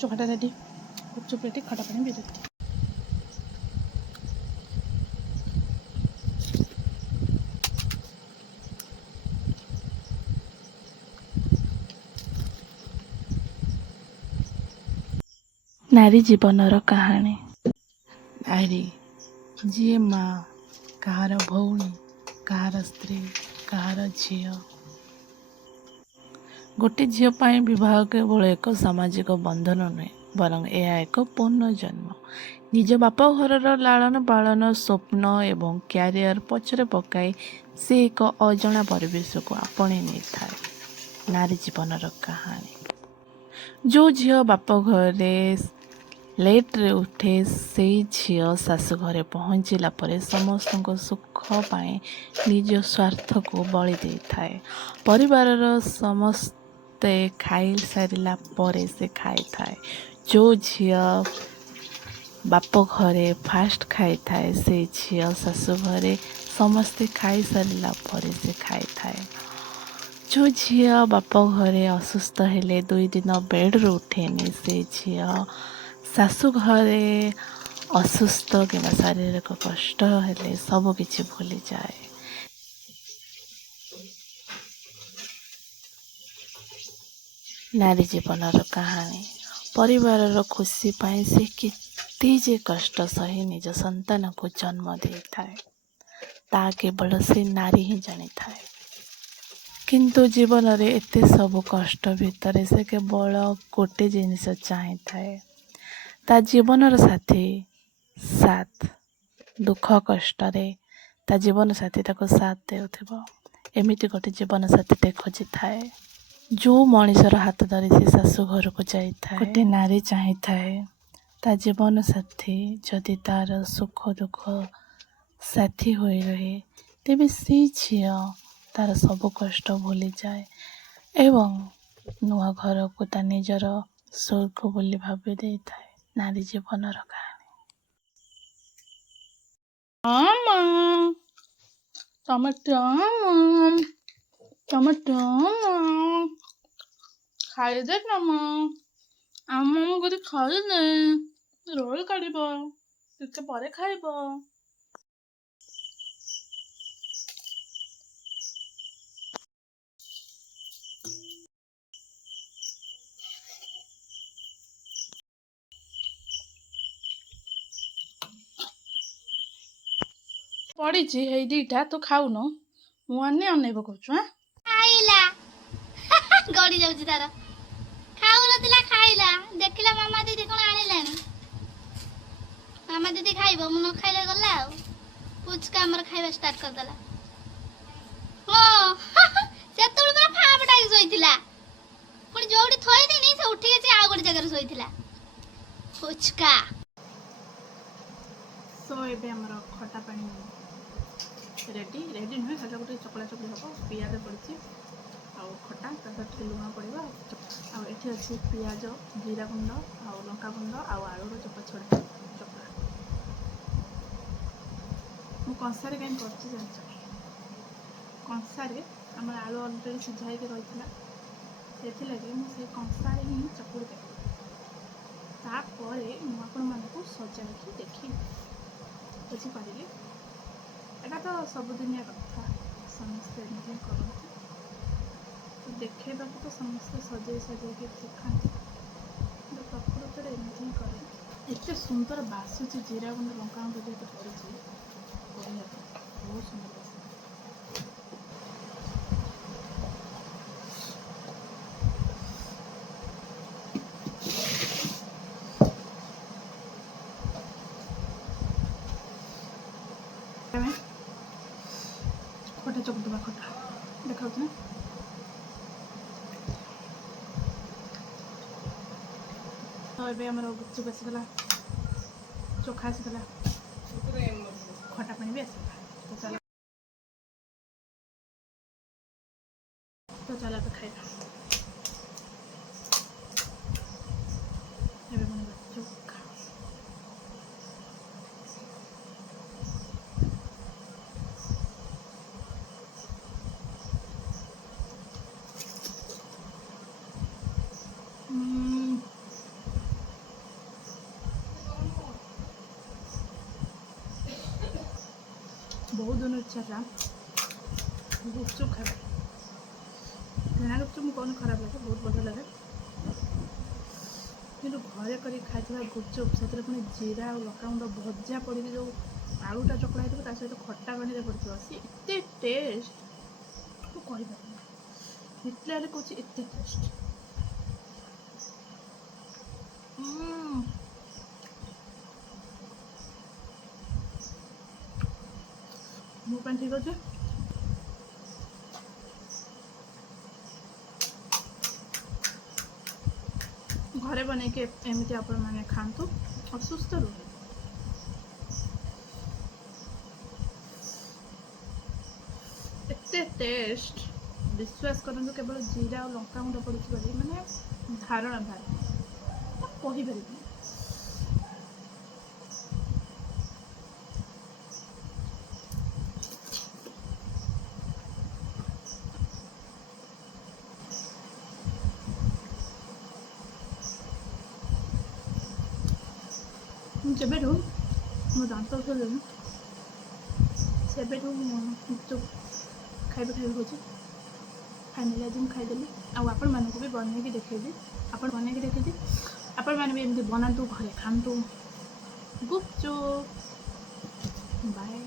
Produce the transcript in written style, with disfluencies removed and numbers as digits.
ଚୋଖାଟା ready, ଗୁପଚୁପ୍ ready, ଖଟା ପାଣି ବି ready. ନାରୀ ଜୀବନର କାହାଣୀ। ନାରୀ ଯିଏ ମା, କାହାର ଭଉଣୀ, କାହାର ସ୍ତ୍ରୀ, କାହାର ଝିଅ। ଗୋଟେ ଝିଅ ପାଇଁ ବିବାହ କେବଳ ଏକ ସାମାଜିକ ବନ୍ଧନ ନୁହେଁ, ବରଂ ଏହା ଏକ ପୁନର୍ଜନ୍ମ। ନିଜ ବାପ ଘରର ଲାଳନ ପାଳନ, ସ୍ୱପ୍ନ ଏବଂ କ୍ୟାରିୟର ପଛରେ ପକାଇ ସେ ଏକ ଅଜଣା ପରିବେଶକୁ ଆପଣେଇ ନେଇଥାଏ। ନାରୀ ଜୀବନର କାହାଣୀ। ଯେଉଁ ଝିଅ ବାପ ଘରେ ଲେଟ୍ରେ ଉଠେ, ସେଇ ଝିଅ ଶାଶୁ ଘରେ ପହଞ୍ଚିଲା ପରେ ସମସ୍ତଙ୍କ ସୁଖ ପାଇଁ ନିଜ ସ୍ୱାର୍ଥକୁ ବଳି ଦେଇଥାଏ। ପରିବାରର ସମସ୍ତେ ଖାଇସାରିଲା ପରେ ସେ ଖାଇଥାଏ। ଯେଉଁ ଝିଅ ବାପ ଘରେ ଫାଷ୍ଟ ଖାଇଥାଏ, ସେ ଝିଅ ଶାଶୁ ଘରେ ସମସ୍ତେ ଖାଇସାରିଲା ପରେ ସେ ଖାଇଥାଏ। ଯେଉଁ ଝିଅ ବାପ ଘରେ ଅସୁସ୍ଥ ହେଲେ 2 ଦିନ ବେଡ଼ରୁ ଉଠେନି, ସେ ଝିଅ ଶାଶୁ ଘରେ ଅସୁସ୍ଥ କିମ୍ବା ଶାରୀରିକ କଷ୍ଟ ହେଲେ ସବୁ କିଛି ଭୁଲିଯାଏ। ନାରୀ ଜୀବନର କାହାଣୀ। ପରିବାରର ଖୁସି ପାଇଁ ସେ କେତେ ଯେ କଷ୍ଟ ସହି ନିଜ ସନ୍ତାନକୁ ଜନ୍ମ ଦେଇଥାଏ, ତାହା କେବଳ ସେ ନାରୀ ହିଁ ଜାଣିଥାଏ। କିନ୍ତୁ ଜୀବନରେ ଏତେ ସବୁ କଷ୍ଟ ଭିତରେ ସେ କେବଳ ଗୋଟେ ଜିନିଷ ଚାହିଁଥାଏ, ତା ଜୀବନର ସାଥୀ ସାଥ। ଦୁଃଖ କଷ୍ଟରେ ତା ଜୀବନ ସାଥୀ ତାକୁ ସାଥ ଦେଉଥିବ, ଏମିତି ଗୋଟେ ଜୀବନ ସାଥୀଟେ ଖୋଜିଥାଏ। ଯେଉଁ ମଣିଷର ହାତ ଧରି ସେ ଶାଶୁ ଘରକୁ ଯାଇଥାଏ, ଗୋଟେ ନାରୀ ଚାହିଁଥାଏ ତା ଜୀବନ ସାଥୀ ଯଦି ତାର ସୁଖ ଦୁଃଖ ସାଥୀ ହୋଇ ରହେ, ତେବେ ସେଇ ଝିଅ ତାର ସବୁ କଷ୍ଟ ଭୁଲିଯାଏ ଏବଂ ନୂଆ ଘରକୁ ତା ନିଜର ସ୍ୱର୍ଗ ବୋଲି ଭାବି ଦେଇଥାଏ। ନାରୀ ଜୀବନର କାହାଣୀ। ଖାଇଦେ ମାମା, ଆମ କରି ଖାଇଦେ, ରୋଲ କାଢିବ, ଟିକେ ପରେ ଖାଇବ। ପଡ଼ିଛି ହେଇ ଦିଟା, ତୁ ଖାଉନୁ, ମୁଁ ଅନେଇବ କହୁଛୁ। ଖାଇଲା ଗଡ଼ି ଯାଉଛି ତାର, ଖାଉନଥିଲା ଖାଇଲା, ଦେଖିଲା ମାମା ଦିଦି କଣ ଆଣିଲାଣି, ମାମା ଦିଦି ଖାଇବ, ମୁଁ ନ ଖାଇଲେ ଗଲା ଆଉ। ପୁଚକା ଆମର ଖାଇବା ଷ୍ଟାର୍ଟ କରିଦେଲା। ହଁ ସେତେବେଳେ ପୁରା ଫାପ ଟାଇକି ଶୋଇଥିଲା, ପୁଣି ଯୋଉଠି ଥୋଇଦେନି ସେ ଉଠିକି ଆଉ ଗୋଟେ ଜାଗାରେ ଶୋଇଥିଲା। ପୁଚକା। ସୋ ଏବେ ଆମର ଖଟା ପାଣି ରେଡ଼ି ନୁହେଁ, ଖାଲି ଗୋଟେ ଚକଡ଼ା ଚକଡ଼ି ହେବ। ପିଆଜ ପଡ଼ିଛି ଆଉ ଖଟା, ତା ସହିତ ଟିକେ ଲୁଣ ପଡ଼ିବ ଆଉ ଏଠି ଅଛି ପିଆଜ, ଜିରା ଗୁଣ୍ଡ ଆଉ ଲଙ୍କା ଗୁଣ୍ଡ ଆଉ ଆଳୁର ଚୋପା ଛଡ଼ା ଚକଡ଼ା। ମୁଁ କଂସାରେ କାହିଁ କରିଛି ଜାଣିଛ? କଂସାରେ ଆମର ଆଳୁ ଅଲରେଡ଼ି ସିଝା ହେଇକି ରହିଥିଲା, ସେଥିଲାଗି ମୁଁ ସେଇ କଂସାରେ ହିଁ ଚକୁଡ଼ି ଦେବି। ତାପରେ ମୁଁ ଆପଣମାନଙ୍କୁ ସଜାଡ଼ିକି ଦେଖେଇବି, ବୁଝିପାରିଲେ? ଏଇଟା ତ ସବୁଦିନିଆ କଥା, ସମସ୍ତେ ଏମିତି କରନ୍ତି, ତ ଦେଖେଇବାକୁ ତ ସମସ୍ତେ ସଜେଇକି ଦେଖାନ୍ତି, କିନ୍ତୁ ପ୍ରକୃତରେ ଏମିତି ହିଁ କରନ୍ତି। ଏତେ ସୁନ୍ଦର ବାସୁଛି, ଜିରା ଗୁଣ୍ଡ ଲଙ୍କା ଗୁଣ୍ଡ ଯେହେତୁ ପଡ଼ିଛି, କହିବାକୁ ବହୁତ ସୁନ୍ଦର ବାସୁଛି। ଖଟା ଚକୁଟିବା, ଖଟା ଦେଖାଉଛି ନା? ତ ଏବେ ଆମର ଗୁପଚୁପ୍ ଆସିଗଲା, ଚୋଖା ଆସିଗଲା, ଖଟା ପାଣି ବି ଆସିଗଲା। ତ ଚାଲ ଏବେ ଖାଇବା। ଏବେ ବନେଇବା ଚୋଖା। ଇଚ୍ଛା ଗୁପଚୁପ୍ ଖାଇବା। କିଣା ଗୁପଚୁପ୍ ମୁଁ କହୁନି ଖରାପ ଲାଗେ, ବହୁତ ବଢ଼ିଆ ଲାଗେ, କିନ୍ତୁ ଘରେ କରିକି ଖାଇଥିବା ଗୁପଚୁପ୍ ସେଥିରେ ପୁଣି ଜିରା ଆଉ ଲଙ୍କାଗୁଣ୍ଡ ଭଜା ପଡ଼ିକି ଯେଉଁ ଆଳୁଟା ଚକଡ଼ା ହେଇଥିବ ତା ସହିତ ଖଟା ପାଣିରେ ପଡ଼ିଥିବ, ସେ ଏତେ ଟେଷ୍ଟ ମୁଁ କହିପାରିବିନି। ଲିଟରାଲି କହୁଛି ଏତେ ଟେଷ୍ଟ। ମୋ ପାଇଁ ଠିକ୍ ଅଛି। ଘରେ ବନେଇକି ଏମିତି ଆପଣମାନେ ଖାଆନ୍ତୁ, ଅସୁସ୍ଥ ରୁହନ୍ତୁ। ଏତେ ଟେଷ୍ଟ, ବିଶ୍ୱାସ କରନ୍ତୁ, କେବଳ ଜିରା ଆଉ ଲଙ୍କାଗୁଣ୍ଡ ପଡ଼ିଛି ବୋଲି, ମାନେ ଧାରଣା ବାହାର କହିପାରିବିନି। ଯେବେଠୁ ମୋ ଦାନ୍ତ ଉଠେଇଲେଣି ସେବେଠୁ ଗୁପଚୁପ୍ ଖାଇବା ହେଉଛି। ଫାଇନାଲି ଆଜି ମୁଁ ଖାଇଦେଲି, ଆଉ ଆପଣମାନଙ୍କୁ ବି ବନେଇକି ଦେଖେଇବି। ଆପଣମାନେ ବି ଏମିତି ବନାନ୍ତୁ, ଘରେ ଖାଆନ୍ତୁ ଗୁପଚୁପ୍। ବାଏ।